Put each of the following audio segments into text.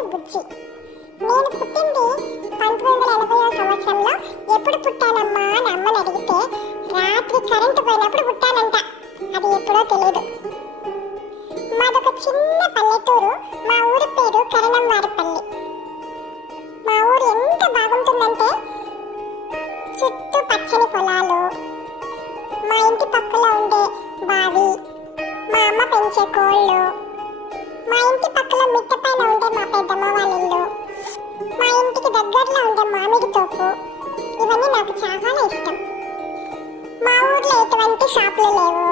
పేరు బుజ్జి. నేను పుట్టింది 1980వ సంవత్సరంలో. ఎప్పుడు పుట్టానమ్మా అని అమ్మని అడిగితే రాత్రి కరెంటు పోయినప్పుడు పుట్టానంట. అది ఎప్పుడో తెలియదు. మాదొక చిన్న పల్లెటూరు. మా ఊరి పేరు కరణంవారిపల్లి. మా ఊరు ఎంత బాగుంటుందంటే చుట్టూ పచ్చని పొలాలు, మా ఇంటి పక్కలో ఉండే బావి, మా అమ్మ పెంచే కోళ్ళు, మా ఇంటి పక్కలో మిట్ట పైన ఉండే మా పెద్దమ్మ వాళ్ళ ఇల్లు, మా ఇంటికి దగ్గరలో ఉండే మామిడి తోపు, ఇవన్నీ నాకు చాలా ఇష్టం. మా ఊర్లో ఎటువంటి షాపులు లేవు,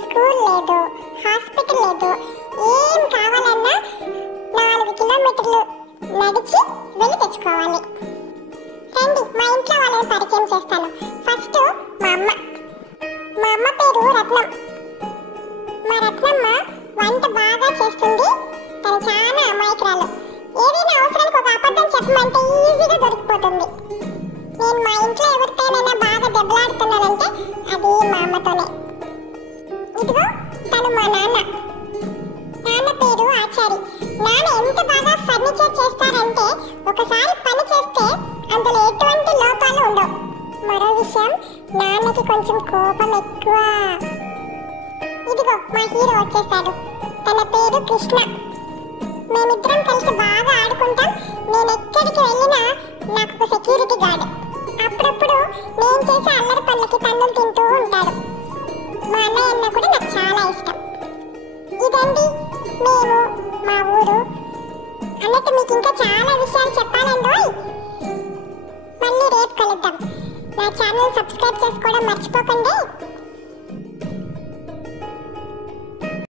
స్కూల్ లేదు, హాస్పిటల్ లేదు. ఏం కావాలన్నా 4 కిలోమీటర్లు నడిచి వెళ్ళి తెచ్చుకోవాలి. రండి, మా ఇంట్లో వాళ్ళని పరిచయం చేస్తాను. ఫస్ట్ మా అమ్మ పేరు రత్నం. మా రత్నమ్మ వంట బాగా చేస్తుంది. తను చాలా అమాయకురాలు. ఏదైనా అవసరానికి ఒక అబద్ధం చెప్పమంటే ఈజీగా దొరికిపోతుంది. నేను మా ఇంట్లో ఎవరితోనైనా బాగా దెబ్బలాడుతున్నానంటే అది మా అమ్మతోనే. ఇదిగో తను మా నాన్న పేరు ఆచారి. నాన్న ఎంత బాగా ఫర్నిచర్ చేస్తారంటే ఒకసారి పని చేస్తే అందులో ఎటువంటి లోపాలు ఉండవు. మరో విషయం, నాన్నకి కొంచెం కోపం ఎక్కువ. ఇదిగో మా హీరో వచ్చేసాడు. తన పేరు కృష్ణ. మేమిద్దరం కలిసి బాగా ఆడుకుంటాం. నేను ఎక్కడికి వెళ్ళినా నాకు ఒక సెక్యూరిటీ గార్డ్. అప్పుడప్పుడు నేను చేసే అల్లరి పనులకి తన్నులు తింటూ ఉంటాడు. మా అన్నయ్య అన్న కూడా నాకు చాలా ఇష్టం. ఇదండి మేము, మా ఊరు. అన్నట్టు మీకు ఇంకా చాలా విషయాలు చెప్పాలండి. మళ్ళీ రేపు కలుద్దాం. నా ఛానల్ సబ్స్క్రైబ్ చేసుకోవడం మర్చిపోకండి.